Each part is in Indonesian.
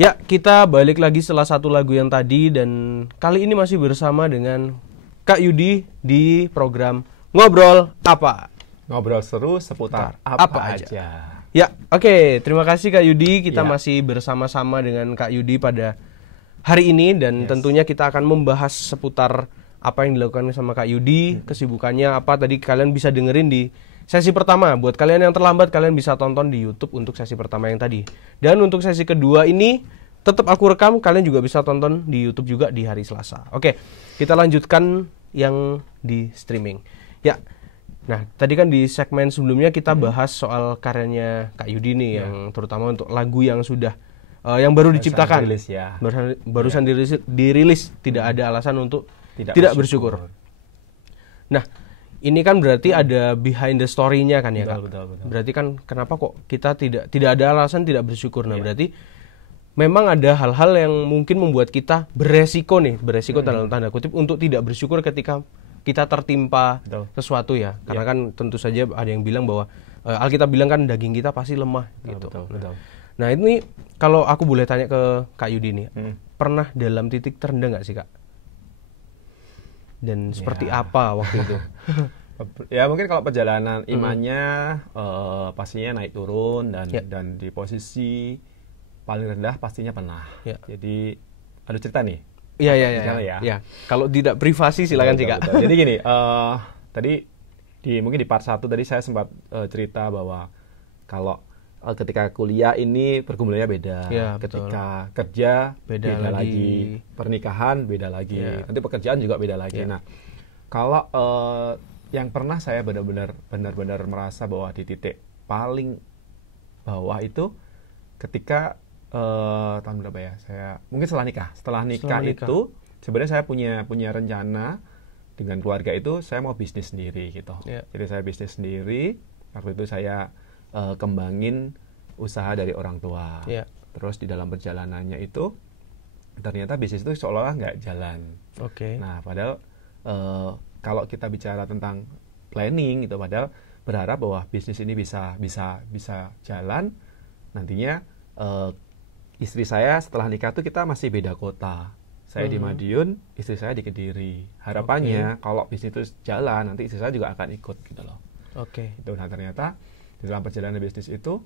Ya, kita balik lagi setelah satu lagu yang tadi dan kali ini masih bersama dengan Kak Yudi di program Ngobrol Apa? Ngobrol seru seputar Apa apa aja? aja. Ya, oke. Terima kasih Kak Yudi. Kita Ya. masih bersama-sama dengan Kak Yudi pada hari ini dan Yes. tentunya kita akan membahas seputar apa yang dilakukan sama Kak Yudi, kesibukannya apa. Tadi kalian bisa dengerin di sesi pertama. Buat kalian yang terlambat, kalian bisa tonton di YouTube untuk sesi pertama yang tadi. Dan untuk sesi kedua ini tetap aku rekam, kalian juga bisa tonton di YouTube juga di hari Selasa. Oke, kita lanjutkan yang di streaming. Ya. Nah, tadi kan di segmen sebelumnya kita bahas soal karyanya Kak Yudi nih, yang terutama untuk lagu yang sudah yang baru diciptakan, Dirilis ya. barusan dirilis, tidak ada alasan untuk tidak bersyukur. Nah, ini kan berarti ada behind the story-nya kan ya, Kak? Betul. Berarti kan kenapa kok kita tidak ada alasan tidak bersyukur. Nah, berarti memang ada hal-hal yang mungkin membuat kita beresiko dalam tanda kutip untuk tidak bersyukur ketika kita tertimpa sesuatu ya. Karena kan tentu saja ada yang bilang bahwa Alkitab bilang kan daging kita pasti lemah gitu. Betul. Nah, ini kalau aku boleh tanya ke Kak Yudi nih, pernah dalam titik terendah nggak sih, Kak? Dan seperti apa waktu itu? Ya mungkin kalau perjalanan imannya pastinya naik turun dan di posisi paling rendah pastinya pernah. Ya. Jadi ada cerita nih. Iya. Ya. Kalau tidak privasi silakan sih, Kak. Betul. Jadi gini, tadi mungkin di part 1 tadi saya sempat cerita bahwa kalau ketika kuliah ini pergumulannya beda, ketika kerja beda lagi, pernikahan beda lagi, nanti pekerjaan juga beda lagi. Nah, kalau yang pernah saya benar-benar merasa bahwa di titik paling bawah itu ketika tahun berapa ya? Saya mungkin setelah nikah itu sebenarnya saya punya rencana dengan keluarga itu saya mau bisnis sendiri gitu. Jadi saya bisnis sendiri. Waktu itu saya kembangin usaha dari orang tua. Terus di dalam perjalanannya itu ternyata bisnis itu seolah-olah nggak jalan. Nah, padahal kalau kita bicara tentang planning gitu, padahal berharap bahwa bisnis ini bisa jalan. Nantinya istri saya setelah nikah tuh kita masih beda kota. Saya di Madiun, istri saya di Kediri. Harapannya kalau bisnis itu jalan, nanti istri saya juga akan ikut gitu loh. Itu. Nah, ternyata di dalam perjalanan bisnis itu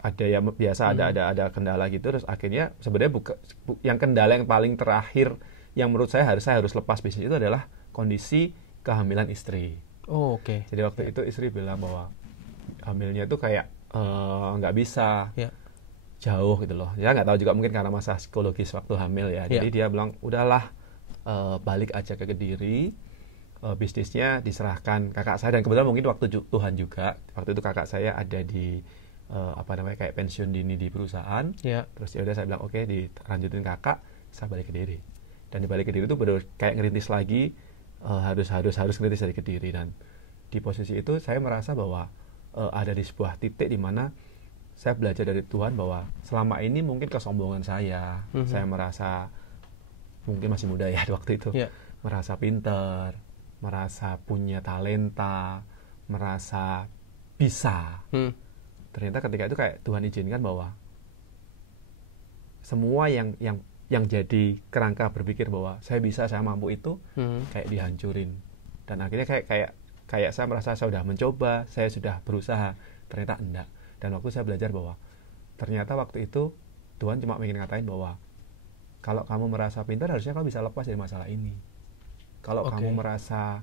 ada yang biasa ada kendala gitu. Terus akhirnya sebenarnya yang kendala yang paling terakhir yang menurut saya harus lepas bisnis itu adalah kondisi kehamilan istri. Jadi waktu itu istri bilang bahwa hamilnya itu kayak nggak bisa jauh gitu loh. Ya nggak tahu juga mungkin karena masalah psikologis waktu hamil ya. Jadi dia bilang udahlah balik aja ke Kediri. Bisnisnya diserahkan kakak saya dan kebetulan mungkin waktu Tuhan juga waktu itu kakak saya ada di kayak pensiun dini di perusahaan. Terus ya udah saya bilang oke, dilanjutin kakak, saya balik ke Kediri. Dan di balik Kediri itu baru kayak ngerintis lagi, harus ngerintis dari Kediri. Dan di posisi itu saya merasa bahwa ada di sebuah titik di mana saya belajar dari Tuhan bahwa selama ini mungkin kesombongan saya merasa mungkin masih muda ya waktu itu, merasa pinter, merasa punya talenta, merasa bisa. Ternyata ketika itu kayak Tuhan izinkan bahwa semua yang jadi kerangka berpikir bahwa saya bisa, saya mampu itu kayak dihancurin. Dan akhirnya kayak saya merasa saya sudah mencoba, saya sudah berusaha, ternyata enggak. Dan waktu saya belajar bahwa ternyata waktu itu Tuhan cuma ingin ngatain bahwa kalau kamu merasa pintar harusnya kamu bisa lepas dari masalah ini. Kalau kamu merasa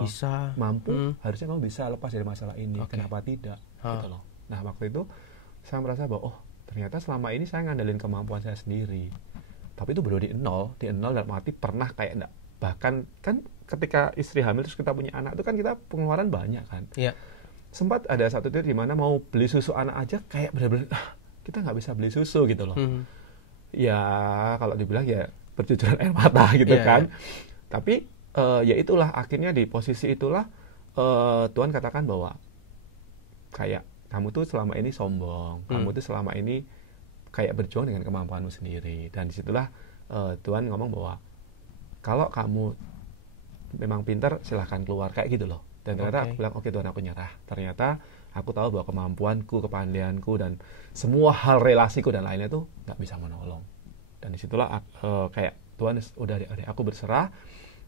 bisa mampu, harusnya kamu bisa lepas dari masalah ini. Kenapa tidak? Gitu loh. Nah, waktu itu saya merasa bahwa ternyata selama ini saya ngandelin kemampuan saya sendiri. Tapi itu baru di nol dalam arti pernah kayak enggak. Bahkan kan ketika istri hamil terus kita punya anak itu kan kita pengeluaran banyak kan. Sempat ada satu titik di mana mau beli susu anak aja kayak benar-benar kita nggak bisa beli susu gitu loh. Ya kalau dibilang ya bercucuran air mata gitu kan. Tapi ya itulah akhirnya di posisi itulah Tuhan katakan bahwa kayak kamu tuh selama ini sombong, kamu tuh selama ini kayak berjuang dengan kemampuanmu sendiri. Dan disitulah Tuhan ngomong bahwa kalau kamu memang pintar silahkan keluar kayak gitu loh. Dan ternyata aku bilang oke Tuhan, aku nyerah. Ternyata aku tahu bahwa kemampuanku, kepandaianku dan semua hal relasiku dan lainnya itu nggak bisa menolong. Dan disitulah kayak Tuhan udah aku berserah,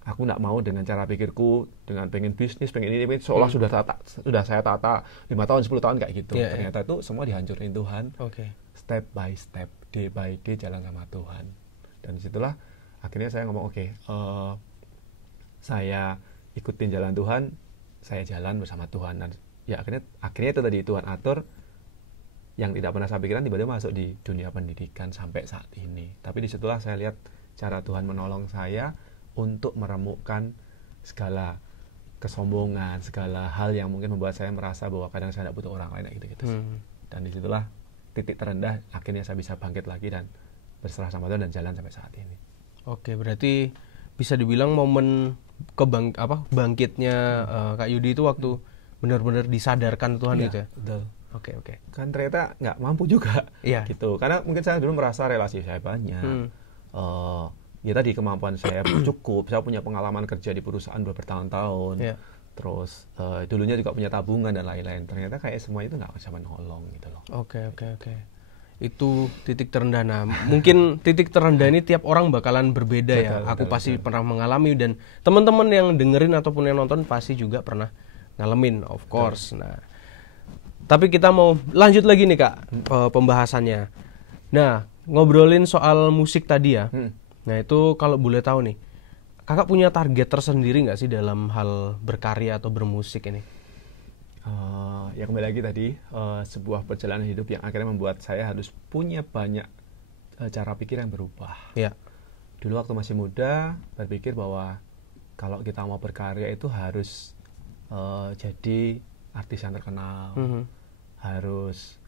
aku nggak mau dengan cara pikirku, dengan pengen bisnis, pengen ini, seolah sudah saya tata 5 tahun, 10 tahun kayak gitu. Ternyata itu semua dihancurin Tuhan. Step by step, day by day jalan sama Tuhan. Dan disitulah akhirnya saya ngomong saya ikutin jalan Tuhan, saya jalan bersama Tuhan. Dan ya akhirnya itu tadi Tuhan atur yang tidak pernah saya pikirkan tiba-tiba masuk di dunia pendidikan sampai saat ini. Tapi disitulah saya lihat cara Tuhan menolong saya untuk meremukkan segala kesombongan, segala hal yang mungkin membuat saya merasa bahwa kadang saya tidak butuh orang lain gitu-gitu. Dan disitulah titik terendah akhirnya saya bisa bangkit lagi dan berserah sama Tuhan dan jalan sampai saat ini. Oke, berarti bisa dibilang momen bangkitnya Kak Yudi itu waktu benar-benar disadarkan Tuhan gitu ya. Betul. Oke. Kan ternyata nggak mampu juga. Gitu. Karena mungkin saya dulu merasa relasi saya banyak. Ya tadi kemampuan saya cukup, saya punya pengalaman kerja di perusahaan bertahun-tahun, terus dulunya juga punya tabungan dan lain-lain. Ternyata kayak semua itu nggak bisa menolong gitu loh. Oke. Itu titik terendah. Nah, mungkin titik terendah ini tiap orang bakalan berbeda ya. Aku pasti pernah mengalami dan teman-teman yang dengerin ataupun yang nonton pasti juga pernah ngalamin, of course. Nah, tapi kita mau lanjut lagi nih Kak pembahasannya. Nah, ngobrolin soal musik tadi ya. Nah itu kalau boleh tahu nih, kakak punya target tersendiri nggak sih dalam hal berkarya atau bermusik ini? Ya kembali lagi tadi, sebuah perjalanan hidup yang akhirnya membuat saya harus punya banyak cara pikir yang berubah. Dulu waktu masih muda, berpikir bahwa kalau kita mau berkarya itu harus jadi artis yang terkenal, harus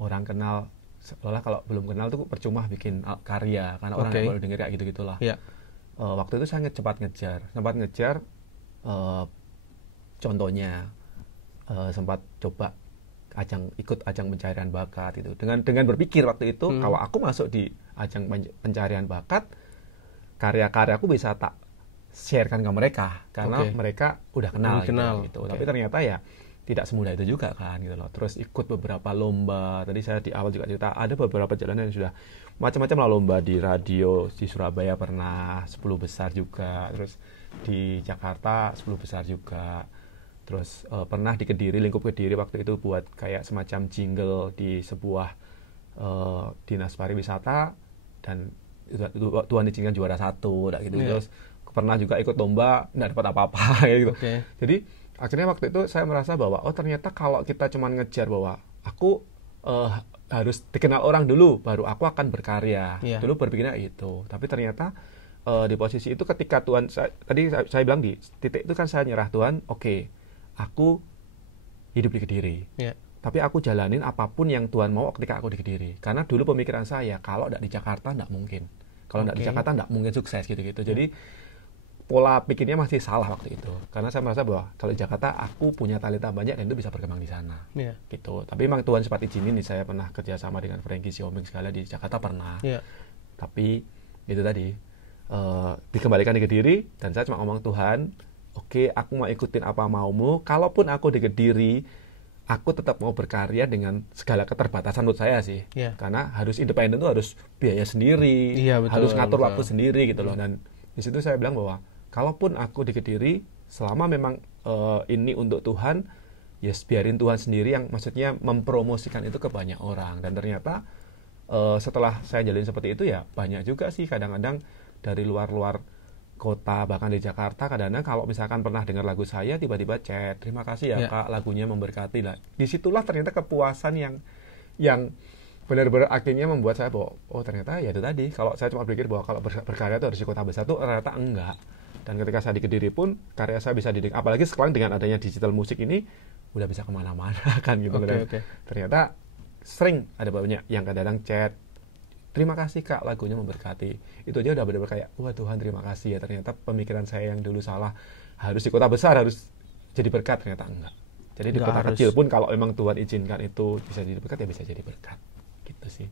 orang kenal. Seolah kalau belum kenal tuh percuma bikin karya karena orang nggak baru denger kayak gitu-gitulah. Waktu itu saya sempat ngejar contohnya sempat coba ikut ajang pencarian bakat itu dengan berpikir waktu itu kalau aku masuk di ajang pencarian bakat, karya-karyaku bisa tak sharekan ke mereka karena mereka udah kenal gitu. Tapi ternyata ya tidak semudah itu juga kan gitu loh. Terus ikut beberapa lomba. Tadi saya di awal juga cerita ada beberapa perjalanan yang sudah macam-macam lah, lomba di radio di Surabaya pernah 10 besar juga. Terus di Jakarta 10 besar juga. Terus pernah di Kediri, lingkup Kediri waktu itu buat kayak semacam jingle di sebuah dinas pariwisata dan Tuhan izinkan juara 1 gitu. Terus pernah juga ikut lomba nggak dapat apa-apa gitu. Jadi akhirnya waktu itu saya merasa bahwa ternyata kalau kita cuma ngejar bahwa aku harus dikenal orang dulu baru aku akan berkarya. Dulu berpikirnya itu. Tapi ternyata di posisi itu ketika Tuhan tadi saya bilang di titik itu kan saya nyerah Tuhan, aku hidup di Kediri. Tapi aku jalanin apapun yang Tuhan mau ketika aku di Kediri. Karena dulu pemikiran saya kalau enggak di Jakarta enggak mungkin. Kalau enggak di Jakarta enggak mungkin sukses gitu-gitu. Jadi pola pikirnya masih salah waktu itu karena saya merasa bahwa kalau di Jakarta aku punya talenta banyak dan itu bisa berkembang di sana gitu. Tapi memang Tuhan sempat izinin nih, saya pernah kerja sama dengan Frankie Xiaoming segala di Jakarta pernah. Tapi itu tadi dikembalikan di Kediri dan saya cuma ngomong Tuhan, aku mau ikutin apa maumu. Kalaupun aku di Kediri, aku tetap mau berkarya dengan segala keterbatasan menurut saya sih. Karena harus independen tuh harus biaya sendiri, harus ngatur waktu sendiri gitu loh. Dan di situ saya bilang bahwa kalaupun aku di Kediri, selama memang ini untuk Tuhan, biarin Tuhan sendiri yang maksudnya mempromosikan itu ke banyak orang. Dan ternyata setelah saya jalin seperti itu ya banyak juga sih kadang-kadang dari luar-luar kota bahkan di Jakarta kadang-kadang kalau misalkan pernah dengar lagu saya tiba-tiba chat, terima kasih ya Kak, lagunya memberkati lah. Disitulah ternyata kepuasan yang benar-benar akhirnya membuat saya bahwa ternyata ya itu tadi kalau saya cuma pikir bahwa kalau berkarya itu harus di kota besar tuh ternyata enggak. Dan ketika saya di Kediri pun karya saya bisa didengar, apalagi sekarang dengan adanya digital musik ini udah bisa kemana-mana kan gitu. Ternyata sering ada banyak yang kadang-kadang chat, terima kasih Kak, lagunya memberkati. Itu aja udah benar-benar kayak wah Tuhan terima kasih ya, ternyata pemikiran saya yang dulu salah harus di kota besar harus jadi berkat, ternyata enggak. Jadi di kota kecil pun kalau memang Tuhan izinkan itu bisa jadi berkat ya bisa jadi berkat gitu sih.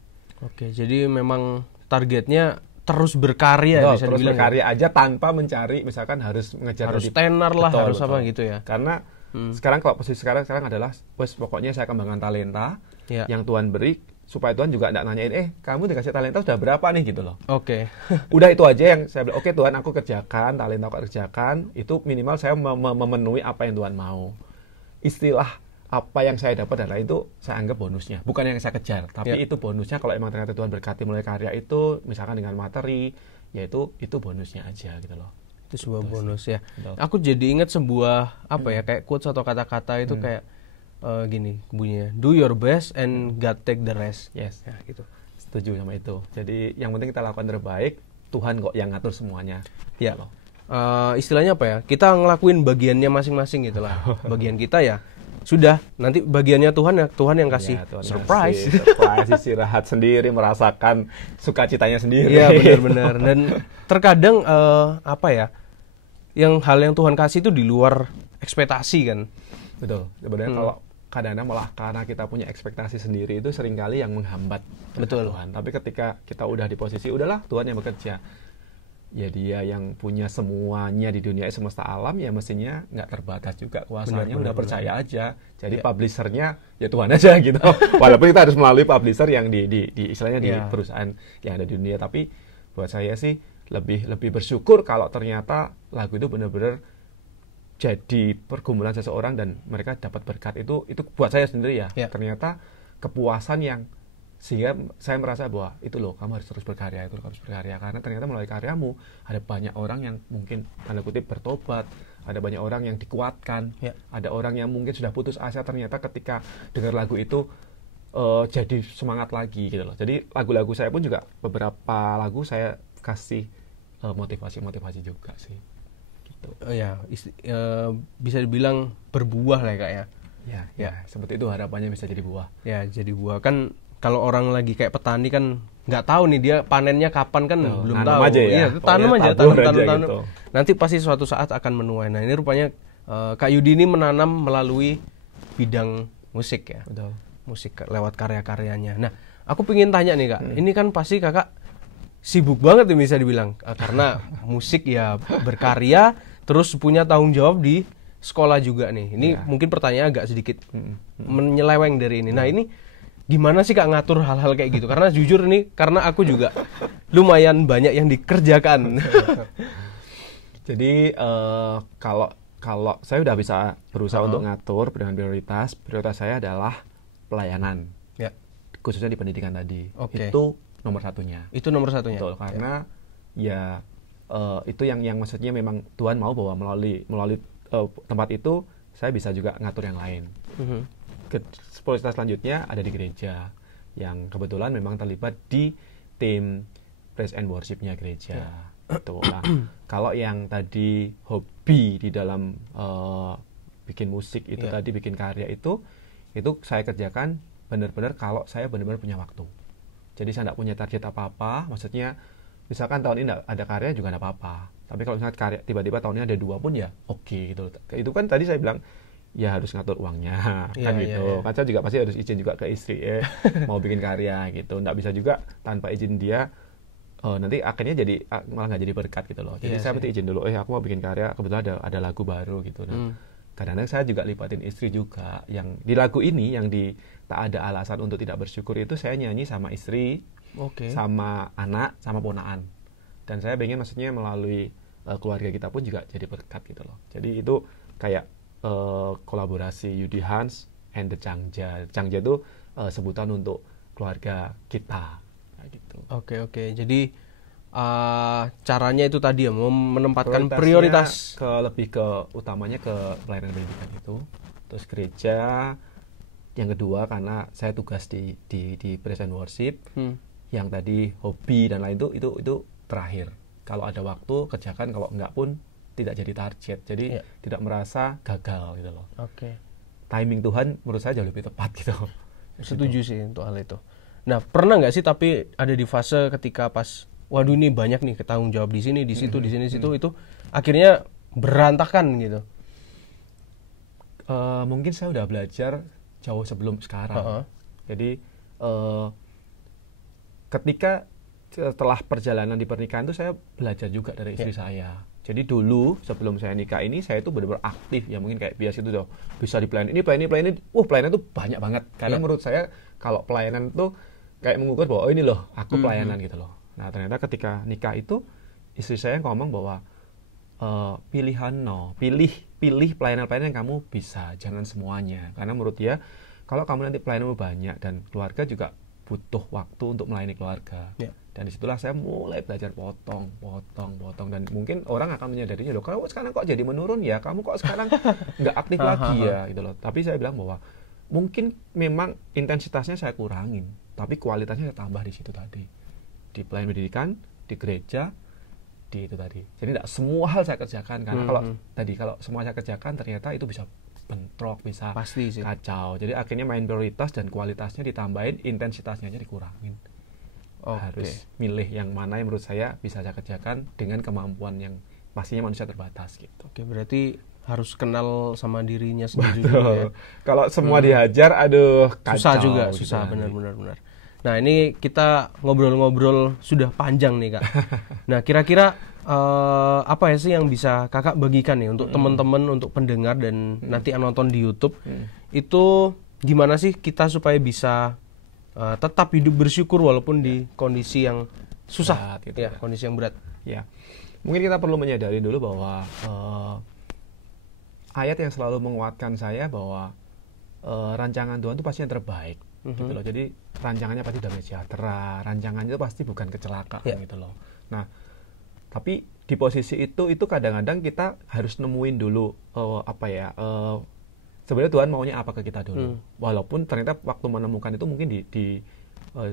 Jadi memang targetnya terus berkarya, terus berkarya aja tanpa mencari misalkan harus mengejar harus tenar lah, harus apa gitu ya. Karena Sekarang kalau posisi sekarang adalah pokoknya saya kembangkan talenta yang Tuhan beri, supaya Tuhan juga tidak nanyain, kamu dikasih talenta sudah berapa nih gitu loh. Oke. Udah itu aja yang saya bilang, oke Tuhan, aku kerjakan, talenta aku kerjakan, itu minimal saya memenuhi apa yang Tuhan mau. Istilah apa yang saya dapat adalah itu saya anggap bonusnya, bukan yang saya kejar, tapi itu bonusnya kalau emang ternyata Tuhan berkati melalui karya itu, misalkan dengan materi, yaitu itu bonusnya aja gitu loh. Itu sebuah bonus ya. Betul. Aku jadi ingat sebuah kayak quotes atau kata-kata itu kayak gini bunyinya, do your best and God take the rest. Yes, ya gitu. Setuju sama itu. Jadi yang penting kita lakukan terbaik, Tuhan kok yang ngatur semuanya. Ya. Istilahnya apa ya? Kita ngelakuin bagiannya masing-masing gitulah. Bagian kita ya sudah, nanti bagiannya Tuhan ya Tuhan yang kasih surprise. Surprise, istirahat sendiri, merasakan sukacitanya sendiri. Iya benar-benar. Dan terkadang hal yang Tuhan kasih itu di luar ekspektasi kan. Betul. Sebenarnya kalau kadang-kadang malah karena kita punya ekspektasi sendiri itu seringkali yang menghambat Tuhan. Tapi ketika kita udah di posisi udahlah Tuhan yang bekerja, ya Dia yang punya semuanya di dunia semesta alam, ya mestinya nggak terbatas juga kuasanya. Udah percaya aja. Jadi publishernya ya Tuhan aja gitu. Walaupun kita harus melalui publisher yang di istilahnya di perusahaan yang ada di dunia. Tapi buat saya sih lebih bersyukur kalau ternyata lagu itu benar-benar jadi pergumulan seseorang dan mereka dapat berkat. Itu buat saya sendiri ya. Ternyata kepuasan yang sehingga saya merasa bahwa itu loh, kamu harus terus berkarya, karena ternyata melalui karyamu ada banyak orang yang mungkin tanda kutip bertobat, ada banyak orang yang dikuatkan, ada orang yang mungkin sudah putus asa, ternyata ketika dengar lagu itu jadi semangat lagi gitu loh. Jadi lagu-lagu saya pun juga beberapa lagu saya kasih motivasi juga sih. Gitu. Bisa dibilang berbuah lah Kak ya. Ya, seperti itu harapannya bisa jadi buah. Ya, jadi buah kan. Kalau orang lagi kayak petani kan nggak tahu nih dia panennya kapan kan belum tahu. Aja ya. Iya, tanam aja. Gitu. Nanti pasti suatu saat akan menuai. Nah ini rupanya Kak Yudi ini menanam melalui bidang musik ya. Betul. Musik lewat karya-karyanya. Nah aku pengen tanya nih Kak, ini kan pasti Kakak sibuk banget nih bisa dibilang karena musik ya berkarya, terus punya tanggung jawab di sekolah juga nih. Ini mungkin pertanyaan agak sedikit menyeleweng dari ini. Nah ini gimana sih Kak ngatur hal-hal kayak gitu? Karena jujur nih, karena aku juga lumayan banyak yang dikerjakan. Jadi kalau saya udah bisa berusaha untuk ngatur dengan prioritas saya adalah pelayanan. Ya. Khususnya di pendidikan tadi. Itu nomor satunya. Betul, karena itu yang maksudnya memang Tuhan mau bahwa melalui tempat itu saya bisa juga ngatur yang lain. Prioritas selanjutnya ada di gereja yang kebetulan memang terlibat di tim praise and worship-nya gereja. Nah, kalau yang tadi hobi di dalam bikin musik itu tadi bikin karya itu saya kerjakan benar-benar kalau saya benar-benar punya waktu. Jadi saya tidak punya target apa-apa, maksudnya misalkan tahun ini ada karya juga tidak apa-apa. Tapi kalau misalnya karya tiba-tiba tahun ini ada 2 pun ya oke gitu. Itu kan tadi saya bilang ya harus ngatur uangnya kan gitu. Kan saya juga pasti harus izin juga ke istri mau bikin karya gitu. Nggak bisa juga tanpa izin dia nanti akhirnya jadi malah nggak jadi berkat gitu loh. Jadi saya mesti izin dulu, aku mau bikin karya, kebetulan ada lagu baru gitu. Nah, kadang-kadang saya juga libatin istri juga yang di lagu ini yang di tak ada alasan untuk tidak bersyukur itu saya nyanyi sama istri, sama anak, sama ponaan. Dan saya pengen maksudnya melalui keluarga kita pun juga jadi berkat gitu loh. Jadi itu kayak kolaborasi Yudi Hans and the Changja. Changja itu sebutan untuk keluarga kita gitu. Oke. Jadi caranya itu tadi ya menempatkan prioritas lebih ke utamanya ke pelayanan pendidikan itu. Terus gereja yang kedua karena saya tugas di praise and worship. Yang tadi hobi dan lain itu terakhir. Kalau ada waktu kerjakan, kalau enggak pun tidak jadi target, jadi tidak merasa gagal gitu loh. Timing Tuhan menurut saya jauh lebih tepat gitu. Setuju sih untuk hal itu. Nah pernah nggak sih tapi ada di fase ketika pas waduh ini banyak nih tanggung jawab di sini, di situ, di sini, situ itu akhirnya berantakan gitu? Mungkin saya udah belajar jauh sebelum sekarang. Jadi ketika setelah perjalanan di pernikahan itu saya belajar juga dari istri saya. Jadi dulu sebelum saya nikah ini saya itu benar-benar aktif ya, mungkin kayak biasa itu bisa di pelayanan ini, pelayanan itu banyak banget. Karena menurut saya kalau pelayanan itu kayak mengukur bahwa ini loh aku pelayanan gitu loh. Nah ternyata ketika nikah itu istri saya ngomong bahwa pilih pelayanan-pelayanan yang kamu bisa, jangan semuanya. Karena menurut dia kalau kamu nanti pelayananmu banyak dan keluarga juga butuh waktu untuk melayani keluarga. Dan disitulah saya mulai belajar potong. Dan mungkin orang akan menyadarinya, loh kamu sekarang kok jadi menurun ya, kamu kok sekarang nggak aktif lagi ya gitu loh. Tapi saya bilang bahwa mungkin memang intensitasnya saya kurangin, tapi kualitasnya saya tambah di situ tadi. Di pelayanan pendidikan, di gereja, di itu tadi. Jadi tidak semua hal saya kerjakan, karena kalau semua saya kerjakan ternyata itu bisa bentrok, bisa pasti sih kacau. Jadi akhirnya main prioritas dan kualitasnya ditambahin, intensitasnya aja dikurangin. Harus milih yang mana yang menurut saya bisa saya kerjakan dengan kemampuan yang pastinya manusia terbatas gitu. Oke, berarti harus kenal sama dirinya sendiri juga ya. Kalau semua dihajar, aduh kacau. Susah juga, susah benar. Nah ini kita ngobrol-ngobrol sudah panjang nih Kak. Nah kira-kira apa ya sih yang bisa Kakak bagikan nih untuk teman-teman, untuk pendengar dan nanti nonton di YouTube, itu gimana sih kita supaya bisa tetap hidup bersyukur walaupun di kondisi yang susah, berat, gitu ya, kondisi yang berat. Ya, mungkin kita perlu menyadari dulu bahwa ayat yang selalu menguatkan saya bahwa rancangan Tuhan itu pasti yang terbaik. Gitu loh. Jadi rancangannya pasti damai sejahtera, rancangannya itu pasti bukan kecelakaan gitu loh. Nah, tapi di posisi itu kadang-kadang kita harus nemuin dulu sebenarnya Tuhan maunya apa ke kita dulu. Walaupun ternyata waktu menemukan itu mungkin di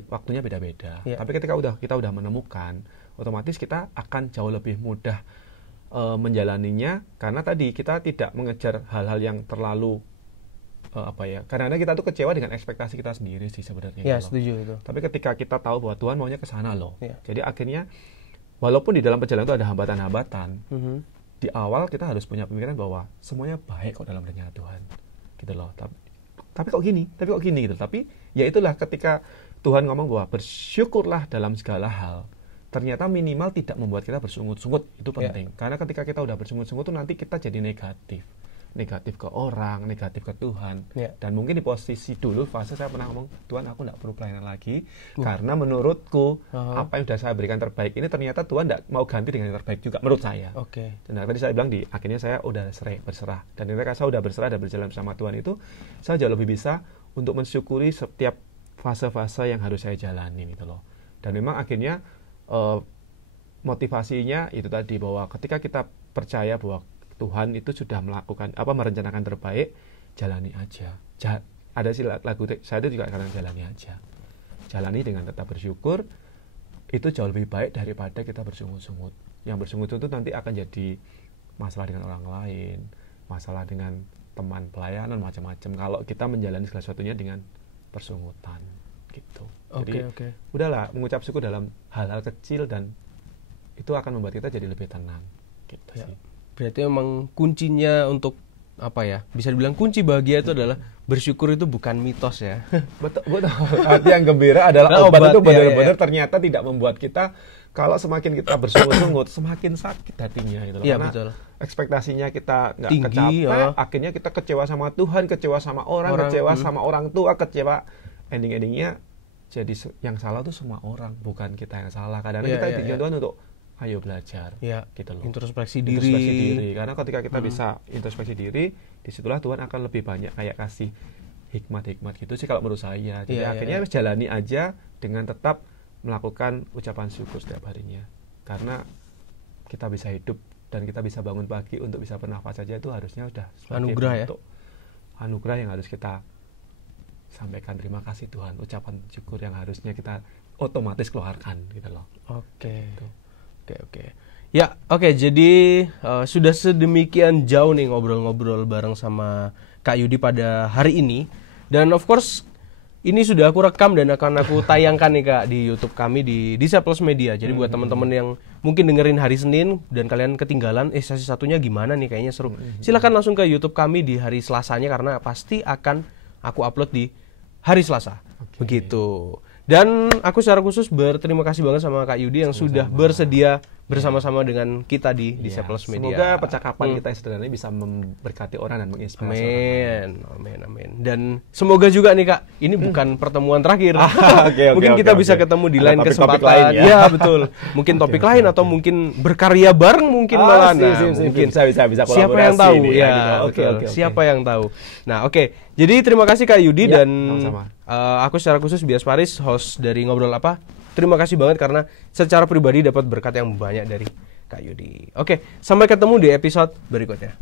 waktunya beda-beda. Tapi ketika kita udah menemukan, otomatis kita akan jauh lebih mudah menjalaninya, karena tadi kita tidak mengejar hal-hal yang terlalu karena kita tuh kecewa dengan ekspektasi kita sendiri sih sebenarnya. Ya, setuju itu. Tapi ketika kita tahu bahwa Tuhan maunya ke sana loh. Jadi akhirnya walaupun di dalam perjalanan itu ada hambatan-hambatan, di awal kita harus punya pemikiran bahwa semuanya baik kok dalam rencana Tuhan. Gitu loh. Tapi kok gini gitu. Tapi ya itulah ketika Tuhan ngomong bahwa bersyukurlah dalam segala hal. Ternyata minimal tidak membuat kita bersungut-sungut, itu penting. Karena ketika kita udah bersungut-sungut tuh nanti kita jadi negatif ke orang, negatif ke Tuhan. Dan mungkin di posisi dulu fase saya pernah ngomong, Tuhan aku tidak perlu pelayanan lagi, karena menurutku apa yang sudah saya berikan terbaik ini ternyata Tuhan tidak mau ganti dengan yang terbaik juga menurut saya. Dan tadi saya bilang akhirnya saya udah berserah. Dan ketika saya udah berserah dan berjalan bersama Tuhan itu, saya jauh lebih bisa untuk mensyukuri setiap fase-fase yang harus saya jalani gitu loh. Dan memang akhirnya motivasinya itu tadi, bahwa ketika kita percaya bahwa Tuhan itu sudah merencanakan terbaik, jalani aja. Ada sih lagu saya itu juga kadang jalani aja. Jalani dengan tetap bersyukur, itu jauh lebih baik daripada kita bersungut-sungut. Yang bersungut-sungut itu nanti akan jadi masalah dengan orang lain, masalah dengan teman pelayanan, macam-macam. Kalau kita menjalani segala sesuatunya dengan persungutan gitu. Jadi udahlah, mengucap syukur dalam hal-hal kecil dan itu akan membuat kita jadi lebih tenang gitu sih. Berarti memang kuncinya untuk bisa dibilang kunci bahagia itu adalah bersyukur, itu bukan mitos ya. Betul. Hati yang gembira adalah obat itu benar-benar ternyata tidak membuat kita, kalau semakin kita bersungut-sungut semakin sakit hatinya gitu loh. Karena betul. Ekspektasinya kita nggak kecapai, akhirnya kita kecewa sama Tuhan, kecewa sama orang kecewa sama orang tua, kecewa. Ending-endingnya jadi yang salah tuh semua orang, bukan kita yang salah. Kadang-kadang kita diingatkan Tuhan untuk ayo belajar, gitu loh. Introspeksi diri. Karena ketika kita bisa introspeksi diri, disitulah Tuhan akan lebih banyak kayak kasih hikmat-hikmat gitu sih kalau menurut saya. Jadi akhirnya harus jalani aja dengan tetap melakukan ucapan syukur setiap harinya. Karena kita bisa hidup dan kita bisa bangun pagi untuk bisa bernafas saja, itu harusnya udah anugerah bentuk anugerah yang harus kita sampaikan. Terima kasih Tuhan, ucapan syukur yang harusnya kita otomatis keluarkan gitu loh. Oke. Ya, jadi sudah sedemikian jauh nih ngobrol-ngobrol bareng sama Kak Yudi pada hari ini. Dan of course, ini sudah aku rekam dan akan aku tayangkan nih Kak di YouTube kami di Disciples Media. Jadi buat teman-teman yang mungkin dengerin hari Senin dan kalian ketinggalan, sesi satunya gimana nih, kayaknya seru. Silakan langsung ke YouTube kami di hari Selasanya, karena pasti akan aku upload di hari Selasa. Begitu. Dan aku secara khusus berterima kasih banget sama Kak Yudi yang sudah bersedia bersama-sama dengan kita di Disciples Media. Semoga percakapan kita sederhana ini bisa memberkati orang dan menginspirasi orang. Amin. Dan semoga juga nih Kak, ini bukan pertemuan terakhir. Mungkin kita bisa ketemu di lain kesempatan. Lain, ya betul. Mungkin topik lain atau mungkin berkarya bareng mungkin malah. Mungkin bisa kolaborasi. Siapa yang tahu? Ya, siapa yang tahu? Nah, Jadi terima kasih Kak Yudi dan aku secara khusus Bias Paris, host dari Ngobrol Apa. Terima kasih banget karena secara pribadi dapat berkat yang banyak dari Kak Yudi. Sampai ketemu di episode berikutnya.